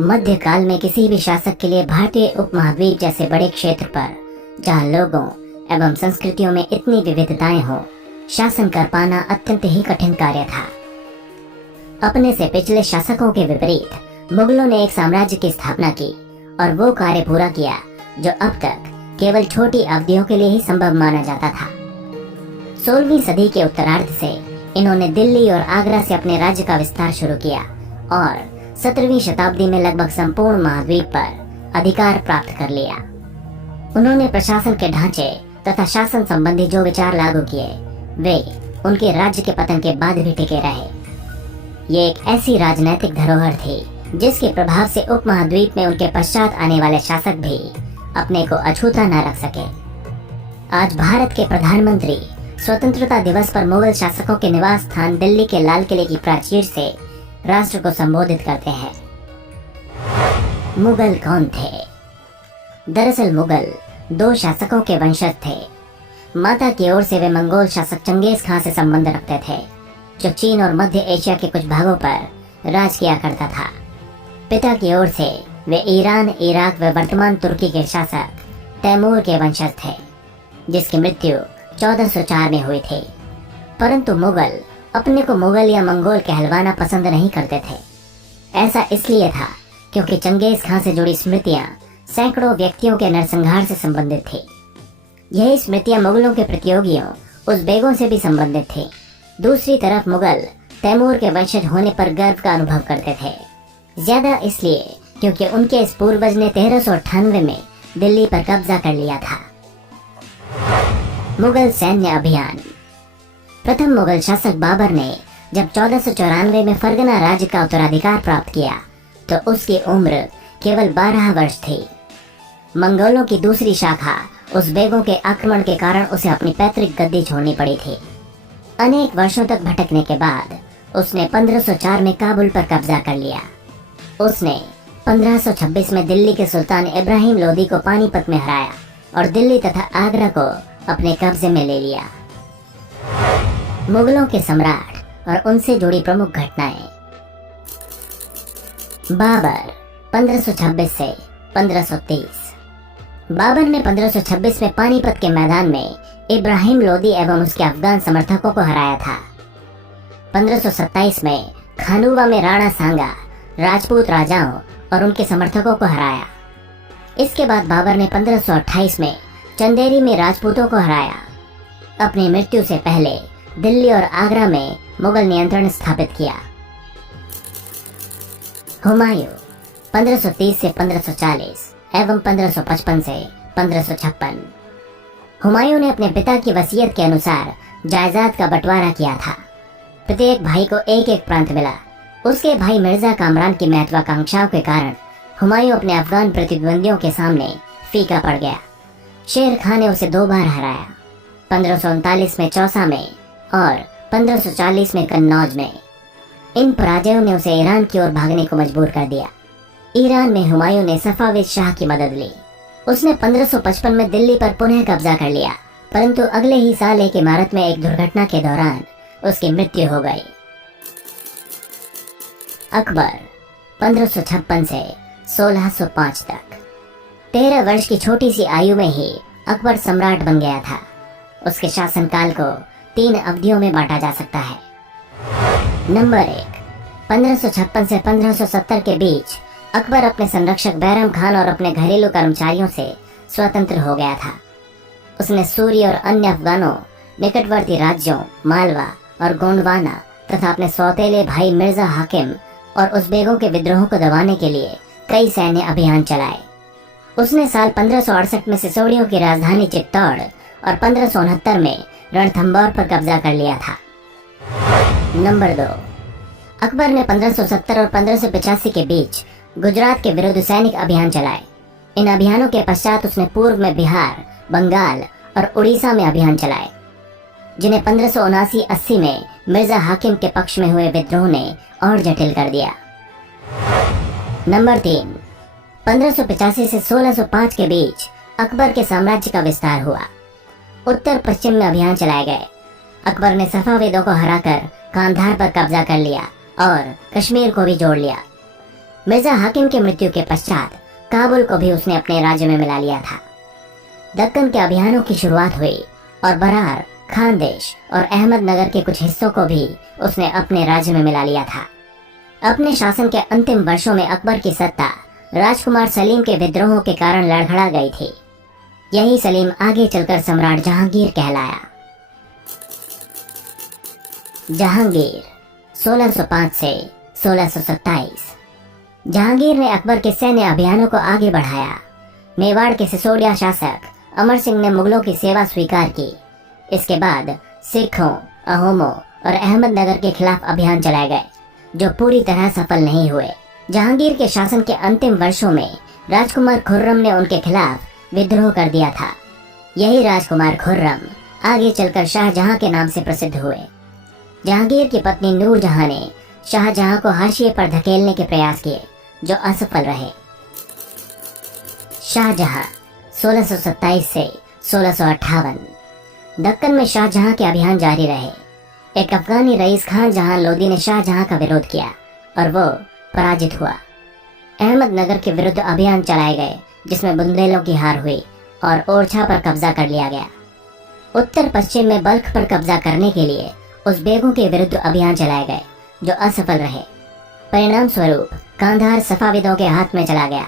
मध्यकाल में किसी भी शासक के लिए भारतीय उपमहाद्वीप जैसे बड़े क्षेत्र पर, जहाँ लोगों एवं संस्कृतियों में इतनी विविधताएं हो, शासन कर पाना अत्यंत ही कठिन कार्य था। अपने से पिछले शासकों के विपरीत मुगलों ने एक साम्राज्य की स्थापना की और वो कार्य पूरा किया जो अब तक केवल छोटी अवधियों के लिए ही संभव माना जाता था। 16वीं सदी के उत्तरार्ध से इन्होंने दिल्ली और आगरा से अपने राज्य का विस्तार शुरू किया और 17वीं शताब्दी में लगभग संपूर्ण महाद्वीप पर अधिकार प्राप्त कर लिया। उन्होंने प्रशासन के ढांचे तथा शासन संबंधी जो विचार लागू किए वे उनके राज्य के पतन के बाद भी टिके रहे। ये एक ऐसी राजनैतिक धरोहर थी जिसके प्रभाव से उपमहाद्वीप में उनके पश्चात आने वाले शासक भी अपने को अछूता न रख सके। आज भारत के प्रधानमंत्री स्वतंत्रता दिवस पर मुगल शासकों के निवास स्थान दिल्ली के लाल किले की प्राचीर से राष्ट्र को संबोधित करते हैं। मुगल कौन थे? दरअसल मुगल 2 शासकों के वंशज थे। माता की ओर से वे मंगोल शासक चंगेज खां से संबंध रखते थे, जो चीन और मध्य एशिया के कुछ भागों पर राज किया करता था। पिता की ओर से वे ईरान, इराक व वर्तमान तुर्की के शासक तैमूर के वंशज थे, जिसकी मृत्यु 1404 में हुई थी। परंतु मुगल अपने को मुगल या मंगोल कहलवाना पसंद नहीं करते थे। ऐसा इसलिए था क्योंकि चंगेज खां से जुड़ी स्मृतियां सैकड़ों व्यक्तियों के नरसंहार से संबंधित थी। यही स्मृतियां मुगलों के प्रतियोगियों उज़्बेकों से भी संबंधित थी। दूसरी तरफ मुगल तैमूर के वंशज होने पर गर्व का अनुभव करते थे, ज्यादा इसलिए क्योंकि उनके इस पूर्वज ने 1398 में दिल्ली पर कब्जा कर लिया था। मुगल सैन्य अभियान। प्रथम मुगल शासक बाबर ने जब 1494 में फरगना राज्य का उत्तराधिकार प्राप्त किया तो उसकी उम्र केवल 12 वर्ष थी। मंगोलों की दूसरी शाखा उज़्बेकों के आक्रमण के कारण उसे अपनी पैतृक गद्दी छोड़नी पड़ी थी। अनेक वर्षों तक भटकने के बाद उसने 1504 में काबुल पर कब्जा कर लिया। उसने 1526 में दिल्ली के सुल्तान इब्राहिम लोदी को पानीपत में हराया और दिल्ली तथा आगरा को अपने कब्जे में ले लिया। मुगलों के सम्राट और उनसे जुड़ी प्रमुख घटनाएं। बाबर 1526 से 1530। बाबर ने 1526 में पानीपत के मैदान में इब्राहिम लोदी एवं उसके अफगान समर्थकों को हराया था। 1527 में खानूवा में राणा सांगा राजपूत राजाओं और उनके समर्थकों को हराया। इसके बाद बाबर ने 1528 में चंदेरी में राजपूतों को हराया। अपनी मृत्यु से पहले दिल्ली और आगरा में मुगल नियंत्रण स्थापित किया। हुमायूं 1530 से 1540 एवं 1555 से 1556। हुमायूं ने अपने पिता की वसीयत के अनुसार जायदाद का बंटवारा किया था। प्रत्येक भाई को एक एक प्रांत मिला। उसके भाई मिर्जा कामरान की महत्वाकांक्षाओं के कारण हुमायूं अपने अफगान प्रतिद्वंदियों के सामने फीका पड़ गया। शेर खां ने उसे 2 बार हराया, 1539 में चौसा में और 1540 में कन्नौज में। इन पराजयों ने उसे ईरान की ओर भागने को मजबूर कर दिया। ईरान में हुमायूं ने सफाविद शाह की मदद ली। उसने 1555 में दिल्ली पर पुनः कब्जा कर लिया, परंतु अगले ही साल एक इमारत में एक दुर्घटना के दौरान उसकी मृत्यु हो गई। अकबर 1556 से 1605 तक। 13 वर्ष की छोटी सी आयु में ही अकबर सम्राट बन गया था। उसके शासनकाल को 3 अवधियों में बांटा जा सकता है। नंबर 1, 1556 से 1570 के बीच अकबर अपने संरक्षक बैरम खान और अपने घरेलू कर्मचारियों से स्वतंत्र हो गया था। उसने सूरी और अन्य अफगानों, निकटवर्ती राज्यों मालवा और गोंडवाना तथा अपने सौतेले भाई मिर्जा हाकिम और उज़्बेकों के विद्रोहों को दबाने के लिए कई सैन्य अभियान चलाए। उसने साल 1568 में सिसोड़ियों की राजधानी चित्तौड़ और 1569 में रणथंभौर पर कब्जा कर लिया था। नंबर 2, अकबर ने 1570 और 1585 के बीच गुजरात के विरुद्ध सैनिक अभियान चलाए। इन अभियानों के पश्चात उसने पूर्व में बिहार, बंगाल और उड़ीसा में अभियान चलाए, जिन्हें 1579-80 में मिर्जा हाकिम के पक्ष में हुए विद्रोह ने और जटिल कर दिया। नंबर 3, 1585 से 1605 के बीच अकबर के साम्राज्य का विस्तार हुआ। उत्तर पश्चिम में अभियान चलाए गए। अकबर ने सफाविदों को हराकर कांधार पर कब्जा कर लिया और कश्मीर को भी जोड़ लिया। मिर्जा हाकिम की मृत्यु के पश्चात काबुल को भी उसने अपने राज्य में मिला लिया था। दक्कन के अभियानों की शुरुआत हुई और बरार, खानदेश और अहमदनगर के कुछ हिस्सों को भी उसने अपने राज्य में मिला लिया था। अपने शासन के अंतिम वर्षों में अकबर की सत्ता राजकुमार सलीम के विद्रोहों के कारण लड़खड़ा गई थी। यही सलीम आगे चलकर सम्राट जहांगीर कहलाया। जहांगीर 1605 से 1627। जहांगीर ने अकबर के सैन्य अभियानों को आगे बढ़ाया। मेवाड़ के सिसोदिया शासक अमर सिंह ने मुगलों की सेवा स्वीकार की। इसके बाद सिखों, अहोमों और अहमदनगर के खिलाफ अभियान चलाए गए, जो पूरी तरह सफल नहीं हुए। जहांगीर के शासन के अंतिम वर्षों में राजकुमार खुर्रम ने उनके खिलाफ विद्रोह कर दिया था। यही राजकुमार खुर्रम आगे चलकर शाहजहां के नाम से प्रसिद्ध हुए। जहांगीर की पत्नी नूरजहां ने शाहजहां को हाशिए पर धकेलने के प्रयास किए, जो असफल रहे। शाहजहां 1627 से 1658। दक्कन में शाहजहां के अभियान जारी रहे। एक अफगानी रईस खान जहां लोदी ने शाहजहां का विरोध किया और वो पराजित हुआ। अहमदनगर के विरुद्ध अभियान चलाए गए, जिसमें बुंदेलों की हार हुई और ओरछा पर कब्जा कर लिया गया। उत्तर पश्चिम में बल्ख पर कब्जा करने के लिए उज़्बेकों के विरुद्ध अभियान चलाए गए, जो असफल रहे। परिणाम स्वरूप कांधार सफाविदों के हाथ में चला गया।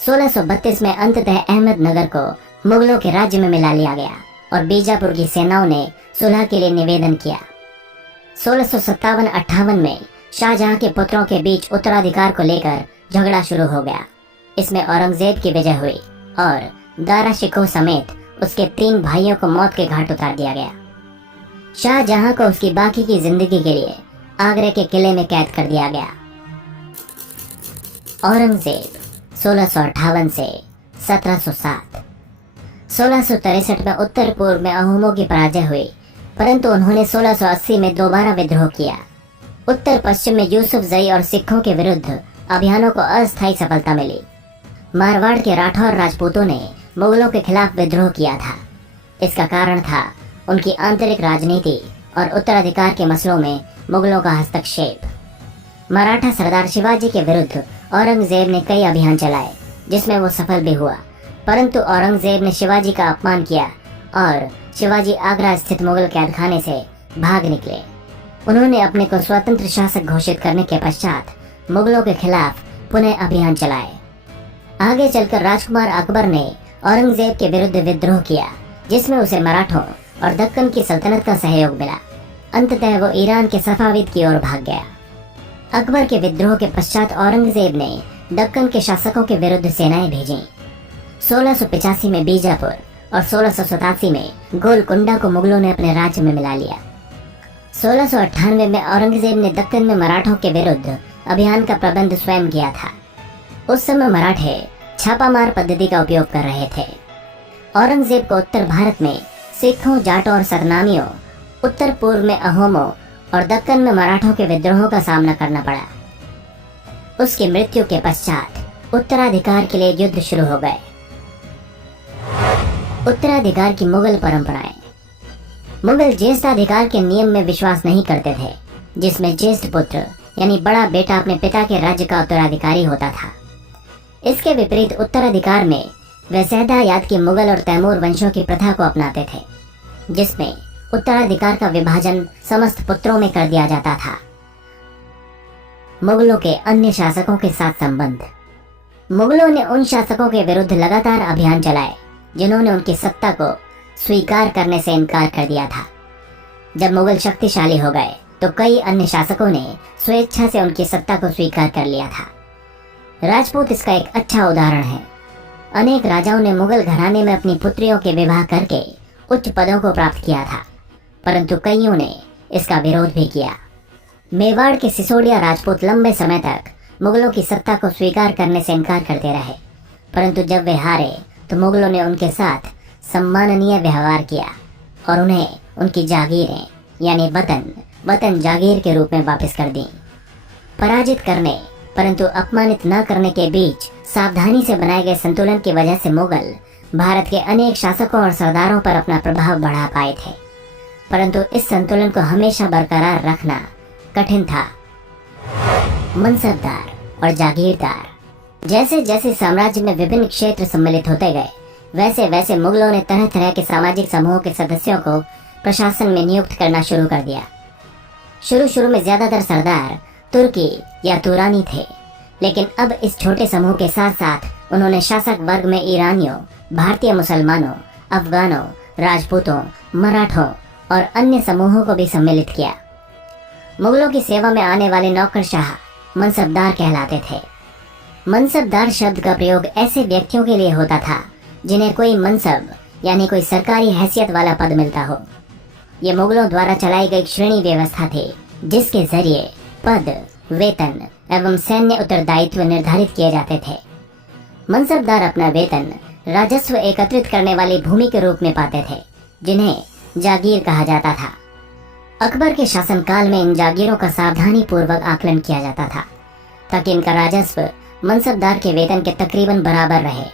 1632 में अंततः अहमदनगर को मुगलों के राज्य में मिला लिया गया और बीजापुर की सेनाओं ने सुलह के लिए निवेदन किया। 1657-58 में शाहजहां के पुत्रों के बीच उत्तराधिकार को लेकर झगड़ा शुरू हो गया। इसमें औरंगजेब की विजय हुई और दारा शिकोह समेत उसके 3 भाइयों को मौत के घाट उतार दिया गया। शाहजहां को उसकी बाकी की जिंदगी के लिए आगरे के किले में कैद कर दिया गया। औरंगजेब 1658 से 1707। 1663 में उत्तर पूर्व में अहोमों की पराजय हुई, परंतु उन्होंने 1680 में दोबारा विद्रोह किया। उत्तर पश्चिम में यूसुफ जई और सिखों के विरुद्ध अभियानों को अस्थायी सफलता मिली। मारवाड़ के राठौर राजपूतों ने मुगलों के खिलाफ विद्रोह किया था। इसका कारण था उनकी आंतरिक राजनीति और उत्तराधिकार के मसलों में मुगलों का हस्तक्षेप। मराठा सरदार शिवाजी के विरुद्ध औरंगजेब ने कई अभियान चलाए, जिसमें वो सफल भी हुआ, परंतु औरंगजेब ने शिवाजी का अपमान किया और शिवाजी आगरा स्थित मुगल कैदखाने से भाग निकले। उन्होंने अपने को स्वतंत्र शासक घोषित करने के पश्चात मुगलों के खिलाफ पुनः अभियान चलाए। आगे चलकर राजकुमार अकबर ने औरंगजेब के विरुद्ध विद्रोह किया, जिसमें उसे मराठों और दक्कन की सल्तनत का सहयोग मिला। अंततः वो ईरान के सफाविद की ओर भाग गया। अकबर के विद्रोह के पश्चात औरंगजेब ने दक्कन के शासकों के विरुद्ध सेनाएं भेजीं। 1685 में बीजापुर और 1687 में गोलकुंडा को मुगलों ने अपने राज्य में मिला लिया। 1698 में औरंगजेब ने दक्कन में मराठों के विरुद्ध अभियान का प्रबंध स्वयं किया था। उस समय मराठे छापामार पद्धति का उपयोग कर रहे थे। औरंगजेब को उत्तर भारत में सिखों, जाटों और सतनामियों, उत्तर पूर्व में अहोमों और दक्कन में मराठों के विद्रोहों का सामना करना पड़ा। उसकी मृत्यु के पश्चात उत्तराधिकार के लिए युद्ध शुरू हो गए। उत्तराधिकार की मुगल परंपराएं। मुगल ज्येष्ठाधिकार के नियम में विश्वास नहीं करते थे, जिसमें ज्येष्ठ पुत्र यानी बड़ा बेटा अपने पिता के राज्य का उत्तराधिकारी होता था। इसके विपरीत उत्तराधिकार में वे सहदायाद की मुगल और तैमूर वंशों की प्रथा को अपनाते थे, जिसमें उत्तराधिकार का विभाजन समस्त पुत्रों में कर दिया जाता था। मुगलों के अन्य शासकों के साथ संबंध। मुगलों ने उन शासकों के विरुद्ध लगातार अभियान चलाए जिन्होंने उनकी सत्ता को स्वीकार करने से इनकार कर दिया था। जब मुगल शक्तिशाली हो गए तो कई अन्य शासकों ने स्वेच्छा से उनकी सत्ता को स्वीकार कर लिया था। राजपूत इसका एक अच्छा उदाहरण है। अनेक राजाओं ने मुगल घराने में अपनी पुत्रियों के विवाह करके उच्च पदों को प्राप्त किया था, परंतु कईयों ने इसका विरोध भी किया। मेवाड़ के सिसोदिया राजपूत लंबे समय तक मुगलों की सत्ता को स्वीकार करने से इनकार करते रहे, परंतु जब वे हारे तो मुगलों ने उनके साथ सम्माननीय व्यवहार किया और उन्हें उनकी जागीरें यानी वतन जागीर के रूप में वापस कर दी। पराजित करने परंतु अपमानित न करने के बीच सावधानी से बनाए गए संतुलन की वजह से मुगल भारत के अनेक शासकों और सरदारों पर अपना प्रभाव बढ़ा पाए थे, परंतु इस संतुलन को हमेशा बरकरार रखना कठिन था। मनसबदार और जागीरदार। जैसे जैसे साम्राज्य में विभिन्न क्षेत्र सम्मिलित होते गए, वैसे वैसे मुगलों ने तरह तरह के सामाजिक समूहों के सदस्यों को प्रशासन में नियुक्त करना शुरू कर दिया। शुरू शुरू में ज्यादातर सरदार तुर्की या तुरानी थे, लेकिन अब इस छोटे समूह के साथ साथ उन्होंने शासक वर्ग में ईरानियों, भारतीय मुसलमानों, अफगानों, राजपूतों, मराठों और अन्य समूहों को भी सम्मिलित किया। मुगलों की सेवा में आने वाले नौकरशाह मनसबदार कहलाते थे। मनसबदार शब्द का प्रयोग ऐसे व्यक्तियों के लिए होता था जिन्हें कोई मनसब यानी कोई सरकारी हैसियत वाला पद मिलता हो। ये मुगलों द्वारा चलाई गई श्रेणी व्यवस्था थी, जिसके जरिए पद, वेतन एवं सैन्य उत्तरदायित्व निर्धारित किए जाते थे। मनसबदार अपना वेतन राजस्व एकत्रित करने वाली भूमि के रूप में पाते थे, जिन्हें जागीर कहा जाता था। अकबर के शासनकाल में इन जागीरों का सावधानी पूर्वक आकलन किया जाता था, ताकि इनका राजस्व मनसबदार के वेतन के तकरीबन बराबर रहे।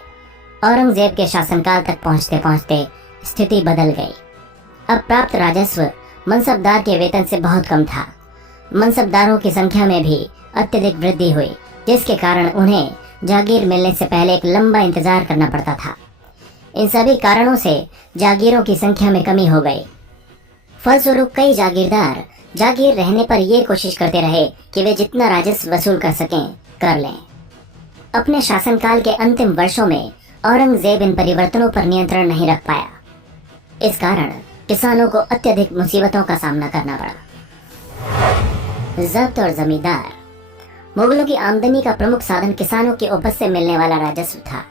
औरंगजेब के शासनकाल तक पहुंचते पहुंचते स्थिति बदल गई। अब प्राप्त राजस्व मनसबदार के वेतन से बहुत कम था। मनसबदारों की संख्या में भी अत्यधिक वृद्धि हुई, जिसके कारण उन्हें जागीर मिलने से पहले एक लंबा इंतजार करना पड़ता था। इन सभी कारणों से जागीरों की संख्या में कमी हो गई। फलस्वरूप कई जागीरदार जागीर रहने पर यह कोशिश करते रहे कि वे जितना राजस्व वसूल कर सकें कर लें। अपने शासनकाल के अंतिम वर्षों में औरंगजेब इन परिवर्तनों पर नियंत्रण नहीं रख पाया। इस कारण किसानों को अत्यधिक मुसीबतों का सामना करना पड़ा। जब्त और जमींदार। मुगलों की आमदनी का प्रमुख साधन किसानों की उपज से मिलने वाला राजस्व था।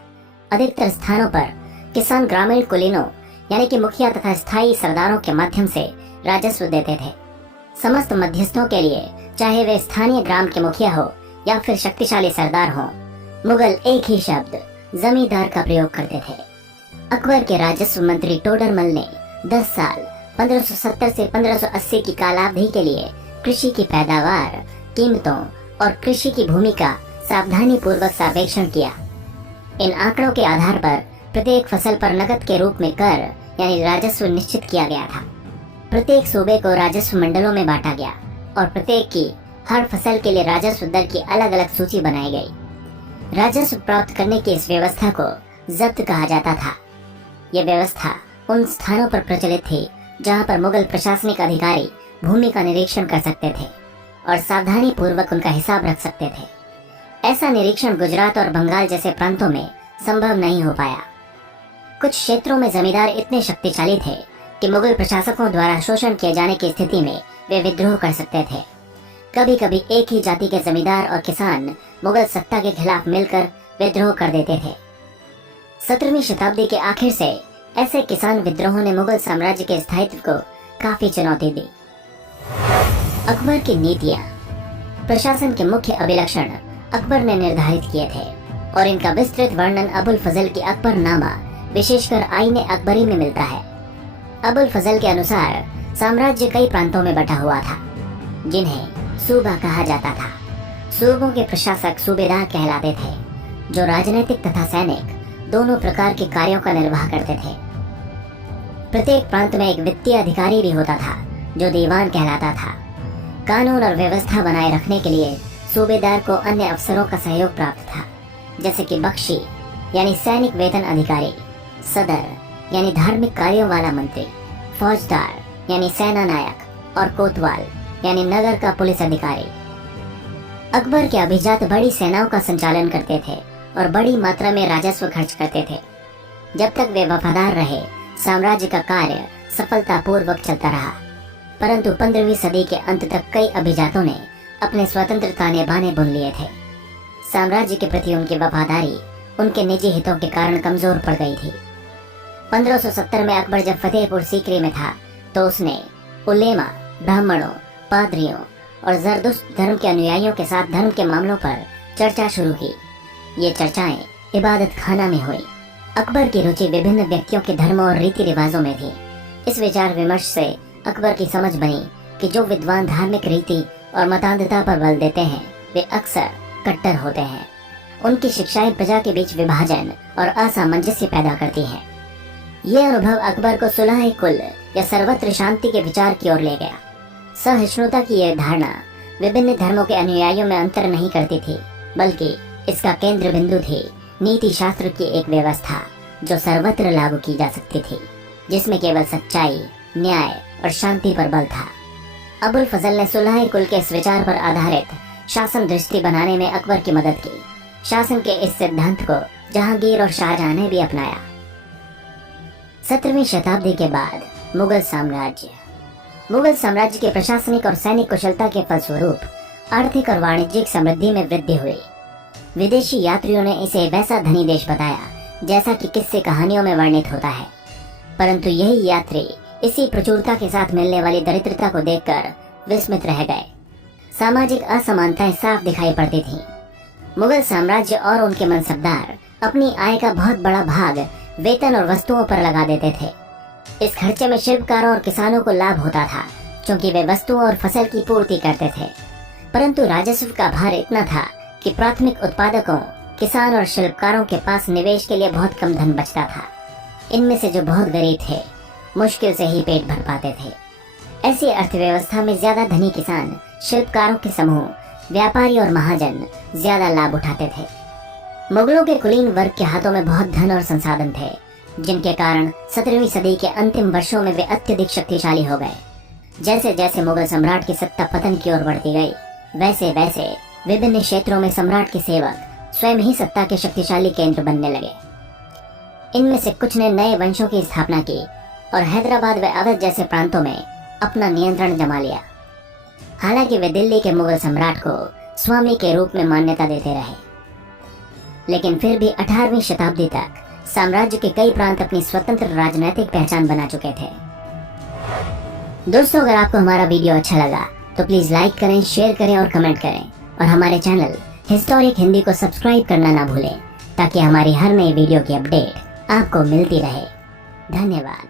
अधिकतर स्थानों पर किसान ग्रामीण कुलीनों यानी कि मुखिया तथा स्थायी सरदारों के माध्यम से राजस्व देते थे। समस्त मध्यस्थों के लिए, चाहे वे स्थानीय ग्राम के मुखिया हो या फिर शक्तिशाली सरदार हो, मुगल एक ही शब्द जमींदार का प्रयोग करते थे। अकबर के राजस्व मंत्री टोडरमल ने 10 साल 1570 से 1580 की कालावधि के लिए कृषि की पैदावार, कीमतों और कृषि की भूमि का सावधानी पूर्वक सर्वेक्षण किया। इन आंकड़ों के आधार पर प्रत्येक फसल पर नकद के रूप में कर यानी राजस्व निश्चित किया गया था। प्रत्येक सूबे को राजस्व मंडलों में बांटा गया और प्रत्येक की हर फसल के लिए राजस्व दर की अलग अलग सूची बनाई गई। राजस्व प्राप्त करने की इस व्यवस्था को जब्त कहा जाता था। यह व्यवस्था उन स्थानों पर प्रचलित थी जहां पर मुगल प्रशासनिक अधिकारी भूमि का निरीक्षण कर सकते थे और सावधानी पूर्वक उनका हिसाब रख सकते थे। ऐसा निरीक्षण गुजरात और बंगाल जैसे प्रांतों में संभव नहीं हो पाया। कुछ क्षेत्रों में जमींदार इतने शक्तिशाली थे कि मुगल प्रशासकों द्वारा शोषण किए जाने की स्थिति में वे विद्रोह कर सकते थे। कभी कभी एक ही जाति के जमींदार और किसान मुगल सत्ता के खिलाफ मिलकर विद्रोह कर देते थे। 17वीं शताब्दी के आखिर से ऐसे किसान विद्रोहों ने मुगल साम्राज्य के स्थायित्व को काफी चुनौती दी। अकबर की नीतियां। प्रशासन के मुख्य अभिलक्षण अकबर ने निर्धारित किए थे और इनका विस्तृत वर्णन अबुल फजल की अकबरनामा विशेषकर आईने अकबरी में मिलता है। अबुल फजल के अनुसार साम्राज्य कई प्रांतों में बटा हुआ था, जिन्हें सूबा कहा जाता था। सूबों के प्रशासक सूबेदार कहलाते थे, जो राजनीतिक तथा सैनिक दोनों प्रकार के कार्यों का निर्वाह करते थे। प्रत्येक प्रांत में एक वित्तीय अधिकारी भी होता था, जो दीवान कहलाता था। कानून और व्यवस्था बनाए रखने के लिए सूबेदार को अन्य अफसरों का सहयोग प्राप्त था, जैसे कि बख्शी यानी सैनिक वेतन अधिकारी, सदर यानी धार्मिक कार्यों वाला मंत्री, फौजदार यानी सेना नायक और कोतवाल यानी नगर का पुलिस अधिकारी। अकबर के अभिजात बड़ी सेनाओं का संचालन करते थे और बड़ी मात्रा में राजस्व खर्च करते थे। जब तक वे वफादार रहे, साम्राज्य का कार्य सफलतापूर्वक चलता रहा। परंतु 15वीं सदी के अंत तक कई अभिजातों ने अपने स्वतंत्रता ने बाने बुन लिए थे। साम्राज्य के प्रति उनकी वफादारी उनके निजी हितों के कारण कमजोर पड़ गई थी। 1570 में अकबर जब फतेहपुर सीकरी में था, तो उसने उलेमा, ब्राह्मणों, पादरियों और जरदुश्त धर्म के अनुयायियों के साथ धर्म के मामलों पर चर्चा शुरू की। ये चर्चाएं इबादत खाना में हुई। अकबर की रुचि विभिन्न व्यक्तियों के धर्मों और रीति रिवाजों में थी। इस विचार विमर्श से अकबर की समझ बनी कि जो विद्वान धार्मिक रीति और मतांधता पर बल देते हैं, वे अक्सर कट्टर होते हैं। उनकी शिक्षाएं प्रजा के बीच विभाजन और असामंजस्य पैदा करती हैं। यह अनुभव अकबर को सुलह कुल या सर्वत्र शांति के विचार की ओर ले गया। सहिष्णुता की यह धारणा विभिन्न धर्मों के अनुयायियों में अंतर नहीं करती थी, बल्कि इसका केंद्र बिंदु थी नीति शास्त्र की एक व्यवस्था जो सर्वत्र लागू की जा सकती थी, जिसमें केवल सच्चाई, न्याय और शांति पर बल था। अबुल फजल ने सुलह कुल के इस विचार पर आधारित शासन दृष्टि बनाने में अकबर की मदद की। शासन के इस सिद्धांत को जहांगीर और शाहजहां ने भी अपनाया। 17वीं शताब्दी के बाद मुगल साम्राज्य की प्रशासनिक और सैनिक कुशलता के फलस्वरूप आर्थिक और वाणिज्यिक समृद्धि में वृद्धि हुई। विदेशी यात्रियों ने इसे वैसा धनी देश बताया जैसा कि किस्से कहानियों में वर्णित होता है, परंतु यही यात्री इसी प्रचुरता के साथ मिलने वाली दरिद्रता को देखकर विस्मित रह गए। सामाजिक असमानताएं साफ दिखाई पड़ती थीं। मुगल साम्राज्य और उनके मनसबदार अपनी आय का बहुत बड़ा भाग वेतन और वस्तुओं पर लगा देते थे। इस खर्चे में शिल्पकारों और किसानों को लाभ होता था, क्योंकि वे वस्तुओं और फसल की पूर्ति करते थे। परंतु राजस्व का भार इतना था कि प्राथमिक उत्पादकों, किसान और शिल्पकारों के पास निवेश के लिए बहुत कम धन बचता था। इनमें से जो बहुत गरीब थे, मुश्किल से ही पेट भर पाते थे। ऐसी अर्थव्यवस्था में ज्यादा धनी किसान, शिल्पकारों के समूह, व्यापारी और महाजन ज्यादा लाभ उठाते थे। मुगलों के कुलीन वर्ग के हाथों में बहुत धन और संसाधन थे, जिनके कारण 17वीं सदी के अंतिम वर्षों में वे अत्यधिक शक्तिशाली हो गए। जैसे जैसे मुगल सम्राट की सत्ता पतन की ओर बढ़ती गई, वैसे वैसे विभिन्न क्षेत्रों में सम्राट के सेवक स्वयं ही सत्ता के शक्तिशाली केंद्र बनने लगे। इनमें से कुछ ने नए वंशों की स्थापना की और हैदराबाद व अवध जैसे प्रांतों में अपना नियंत्रण जमा लिया। हालांकि वे दिल्ली के मुगल सम्राट को स्वामी के रूप में मान्यता देते रहे, लेकिन फिर भी 18वीं शताब्दी तक साम्राज्य के कई प्रांत अपनी स्वतंत्र राजनीतिक पहचान बना चुके थे। दोस्तों, अगर आपको हमारा वीडियो अच्छा लगा तो प्लीज लाइक करें, शेयर करें और कमेंट करें, और हमारे चैनल हिस्टोरिक हिंदी को सब्सक्राइब करना ना भूलें, ताकि हमारी हर नई वीडियो की अपडेट आपको मिलती रहे। धन्यवाद।